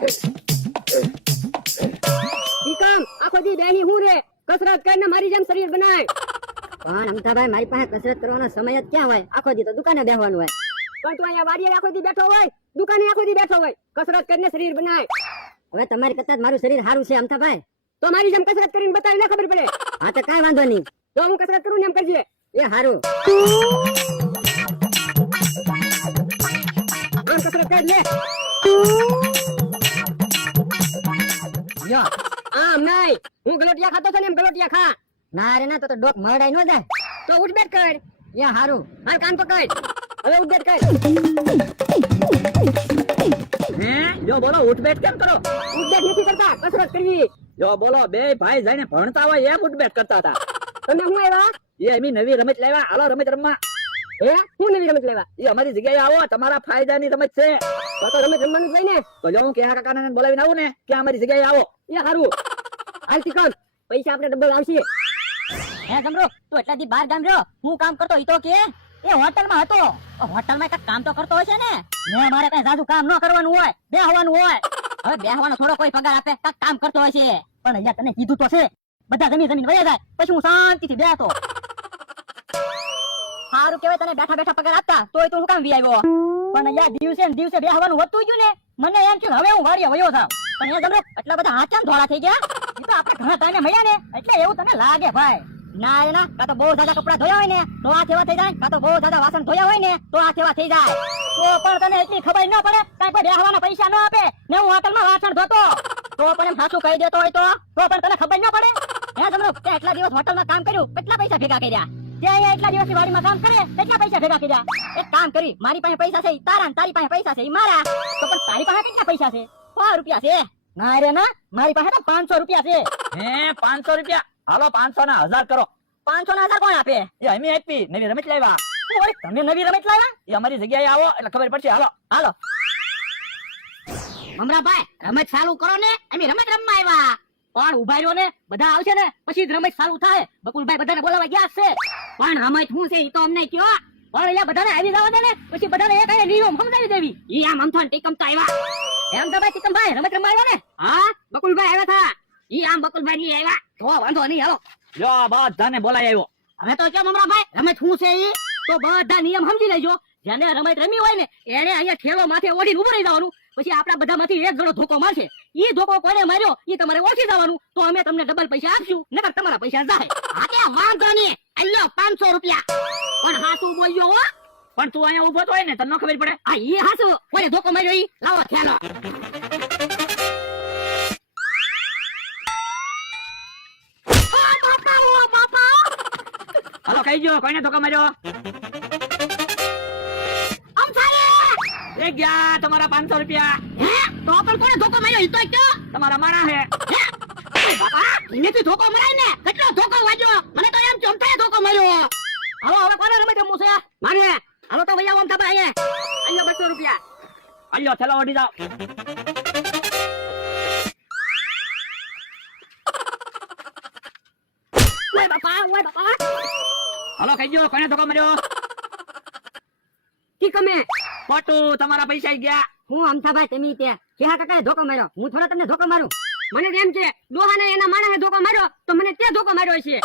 ઠીકમ આખો દી બેહી હું રે કસરત કરીને મારી જેમ શરીર બનાય. પણ અમથાભાઈ મારી પાસે કસરત કરવાનો સમય જ ક્યાં હોય? આખો દી તો દુકાને બેહવાનું હોય. પણ તું અહીંયા વાડીએ આખો દી બેઠો હોય, દુકાને આખો દી બેઠો હોય, કસરત કરીને શરીર બનાય. હવે તમારી કરતા જ મારું શરીર સારું છે અમથાભાઈ. તો મારી જેમ કસરત કરીને બતાવી લે, ખબર પડે. હા તો કાંઈ વાંધો નહીં. તો હું કસરત કરું ને એમ કરજે. એ સારું. આમ કસરત કર લે. યો આમ નહીં, હું ગલોટિયા ખાતો છે ને એમ ગલોટિયા ખા. ના રે ના, તો ડોક મરડાઈ નો જાય. તો ઉઠ બેઠ કર. એ સારું. હાલ કાન પકડ. હવે ઉઠ બેઠ કર. જો બોલો ઉઠ બેઠ કેમ કરો? ઉઠ બેઠ નથી કરતા, કસરત કરવી. જો બોલો બે ભાઈ જઈને ભણતા હોય એમ ઉઠ બેઠ કરતા હતા. તમે હું આવ્યા? એ એમ નવી રમત લાવ્યા, હાલો રમત રમવા. હે હું નવી રમત લેવા? એ અમારી જગ્યાએ આવો, તમારા ફાયદાની રમત છે. તો રમત રમવાનું જ હોય ને. તો જો હું કેહા કાકાને બોલાવીને આવું ને કે અમારી જગ્યાએ આવો. એ હારું. હાલ ઠીકમ, પૈસા આપણે ડબલ આવશે. હે જમરો, તું એટલા દી બહાર ગામ રહ્યો, હું કામ કરતો ઈ તો કે એ હોટલમાં હતો. હોટલમાં કઈ કામ તો કરતો હશે ને? મારે કઈ જાજુ કામ ન કરવાનું હોય, બેહવાનું હોય. હવે બેહવાનો થોડો કોઈ પગાર આપે, કાંઈક કામ કરતો હશે. પણ અહીંયા તને કીધું તો છે, બધા જમીન વયા જાય પછી હું શાંતિથી બેહતો. સારું કેવાય તને બેઠા બેઠા પગાર આપતા, તોય તું કામ વી આવ્યો. પણ અહીંયા દિવસે ને દિવસે બેહવાનું વધતું ગયું ને, મને એમ થયું હવે હું વાડીએ વયો થાવ. પણ એ જમરો એટલા બધા હાચામ ધોળા થઈ ગયા. એ તો આપણે ઘણા ટાઈમે મળ્યા ને એટલે એવું તને લાગે ભાઈ. ના રે ના, કાં તો બહુ સાદા કપડા ધોયા હોય ને તો આ સેવા થઈ જાય, કાં તો બહુ સાદા વાસણ ધોયા હોય ને તો આ સેવા થઈ જાય. તો પણ તને એટલી ખબર ન પડે, કાંઈ કોઈ બેહવાના પૈસા ન આપે ને હું હોટલમાં વાસણ ધોતો તો પણ એમ સાચું કહી દેતો હોય તો પણ તને ખબર ન પડે. હે જમરો, તે એટલા દિવસ હોટલમાં કામ કર્યું, કેટલા પૈસા ભેગા કર્યા? તે અહીંયા એટલા દિવસની વાડીમાં કામ કરે, કેટલા પૈસા ભેગા કર્યા? એક કામ કરી, મારી પાસે પૈસા છે ઈ તારા ને તારી પાસે પૈસા છે ઈ મારા. તો પણ તારી પાસે કેટલા પૈસા છે? 100 રૂપિયા છે. ના રે ના, મારી પાસે તો 500 રૂપિયા છે. હે 500 રૂપિયા? હાલો 500 ના 1000 કરો. 500 ના 1000 કોણ આપે? એ અમે આપી, નવી રમત લાવ્યા. ઓય, તમે નવી રમત લાવ્યા? એ અમારી જગ્યાએ આવો એટલે ખબર પડશે. હાલો હાલો મમરાભાઈ, રમત ચાલુ કરો ને, અમે રમત રમવા આવ્યા. પણ ઉભા રહ્યો ને, બધા આવશે ને પછી જ રમત ચાલુ થાય. બકુલભાઈ બધાને બોલાવા ગયા છે. પણ રમત શું છે ઈ તો અમને કયો. પણ અહીંયા બધાને આવી જવા દે ને, પછી બધાને એક આયા નિયમ સમજાવી દેવી. ઈ આમ અમથાન ટીકમ તો આવ્યા. એમ તો ભાઈ ટીકમભાઈ રમત રમવા આવ્યા ને? હા, બકુલભાઈ આવ્યા હતા. ઈ આમ બકુલભાઈ ની આવ્યા તો વાંધો નહીં. હાલો જો બધાને બોલાઈ આવ્યો. હવે તો કેમ મમરાભાઈ રમત શું છે ઈ તો બધા નિયમ સમજી લેજો. જેને રમત રમી હોય ને એને અહીંયા ઠેલો માથે ઓઢીને ઉભું રહી જવાનું. પછી આપણા બધામાંથી એક જણો ધોકો મારશે. ઈ ધોકો કોને માર્યો ઈ તમારે ઓછી જવાનું. તો અમે તમને ડબલ પૈસા આપશું, નકર તમારા પૈસા જાય. હા કે વાંધો નહીં, અલ્યો 500 રૂપિયા. પણ હાસું બોલ્યો હો. પણ તું અહીંયા ઉભો તો હોય ને તને ન ખબર પડે. આ ઈ હાસું કોને ધોકો માર્યો ઈ લાવો ઠેલો. હાલો કહી જો કોઈને ધોકા માર્યો? એ ગયા તમારા 500 રૂપિયા. હે તો પણ કોને ધોકો માર્યો ઈ તો કયો. તમારા માણા હે. બાપા ઇનેથી ધોકો મરાય ને, કેટલો ધોકો વાગ્યો. મને તો એમ ચમતાએ ધોકો માર્યો. હાલો હવે કોને રમત રમવું છે? મારે. હાલો તો ભૈયા ઓમ થાબા અહીંયા. અલ્યો 200 રૂપિયા. અલ્યો થેલો ઓડી જાઓ. ઓય બાપા, ઓય બાપા. હાલો કહી જો કોઈને ધોકા માર્યો? ઠીકમે ખોટું, તમારા પૈસા આઈ ગયા. હું અમથાભાઈ તમે ત્યાં કેહા કાકાએ ધોકો માર્યો, હું થોડા તમને ધોકો મારું. મને એમ છે ડોહાને એના માણસે ધોકો માર્યો તો મને તે ધોકો માર્યો છે.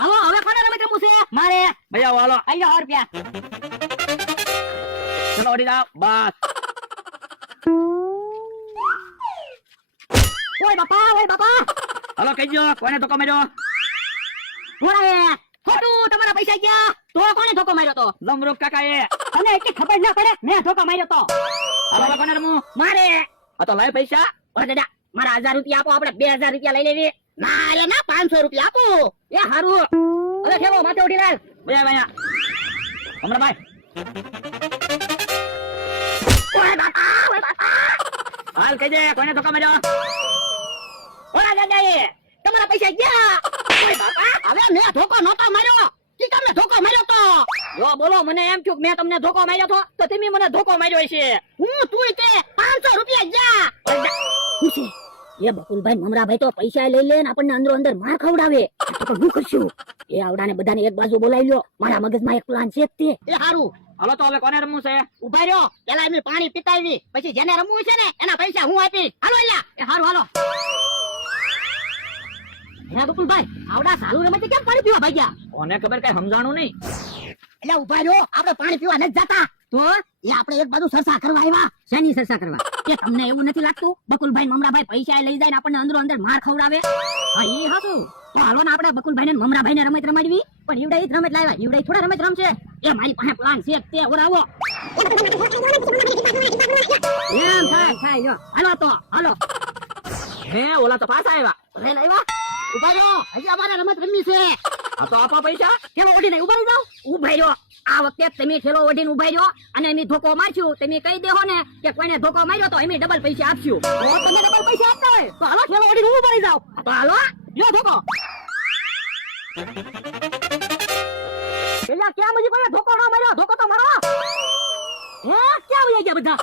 હાલો હવે કોને રમત રમવું છે? મારે. ભૈયા હાલો અલ્યો 100 રૂપિયા. ચલો ઓડી જાઓ. બસ ઓય બાપા, ઓય બાપા. હાલો કહી જો કોઈને ધોકા માર્યો? ઓય ખોટું, તમારા પૈસા ગયા. તો કોને ધોકો માર્યો તો? લમરૂખ કાકાએ. તને એટલી ખબર ના પડે, મેં ધોકો માર્યો તો. હાલો હવે કોને રમવું? મારે. આ તો લાય પૈસા. ઓય દાદા, મારા 1000 રૂપિયા આપો, આપણે 2000 રૂપિયા લઈ લેવી. ના રે ના, 500 રૂપિયા આપો. એ હારું. હવે ખેલો માથે ઉડી લાલ. ભૈયા ભૈયા હમણાં ભાઈ. ઓય બાપા, ઓય બાપા. હાલ કહી દે કોઈને ધોકા માર્યો? ઓલા દાદાએ તમારા પૈસા ગયા. ઓય બાપા, હવે મેં ધોકો નતો માર્યો. કી તમે ધોકો માર્યો તો? જો બોલો, મને એમ થયું કે મેં તમને ધોકો માર્યો તો તમે મને ધોકો માર્યો છે. હું તુંય તે 500 રૂપિયા ગયા. શું છે? એ બકુલભાઈ મમરાભાઈ તો પૈસા લઈ લે ને આપણને અંદરો અંદર માર ખવડાવે. તો પણ હું કરશું? એ આવડાને બધાને એક બાજુ બોલાવી લ્યો. મારા મગજમાં એક પ્લાન છે જ તે. એ હારું, હાલો તો હવે કોને રમવું છે? ઉભા રહ્યો, પેલા એમને પાણી પીતાવી, પછી જેને રમવું છે ને એના પૈસા હું આપીશ. હાલો એલા, એ હારું હાલો. હે બકુલભાઈ, આવડા સારું રમત કેમ પાણી પીવા ભાગ્યા? કોને ખબર, કઈ સમજાણું નહીં. એટલે ઉભા રહ્યો, આપણે પાણી પીવા નથી જતા. તો એ આપણે એક બાજુ સરસા કરવા આવ્યા. શેની સરસા કરવા? કે તમને એવું નથી લાગતું બકુલભાઈ મમરાભાઈ પૈસા લઈ જાય ને આપણને અંદરો અંદર માર ખવડાવે? હા એ હાચું. તો હાલો ને આપણે બકુલભાઈ ને મમરાભાઈ ને રમત રમાડવી. પણ ઈવડે ઈ જ રમત લાવ્યા, ઈવડે થોડા રમત રમશે. એ મારી પાસે પ્લાન છે, તે ઓરાવો. એમ થાય જો. હાલો તો હાલો. હે ઓલા તો પાછા આવ્યા. લઈને આવ્યા. ઉભા રહ્યો, હજી અમારે રમત રમવી છે. આ તો આપો પૈસા. ખેલો ઓઢીને ઉભા રહી જાઓ. ઉભા રહ્યો, આ વખતે તમે ખેલો ઓઢીને ઉભા રહ્યો અને એમ ધોકો મારશું. તમે કહી દેહો ને કે કોઈને ધોકો માર્યો તો એમ ડબલ પૈસા આપશું. તો તમે ડબલ પૈસા આપતા હોય તો હાલો ખેલો ઓઢીને ઉભા રહી જાઓ. તો હાલો લ્યો ધોકો. પેલા ક્યાં મજી કોઈ ધોકો ન માર્યો? ધોકો તો મારો. હે ક્યાં વયા ગયા બધા?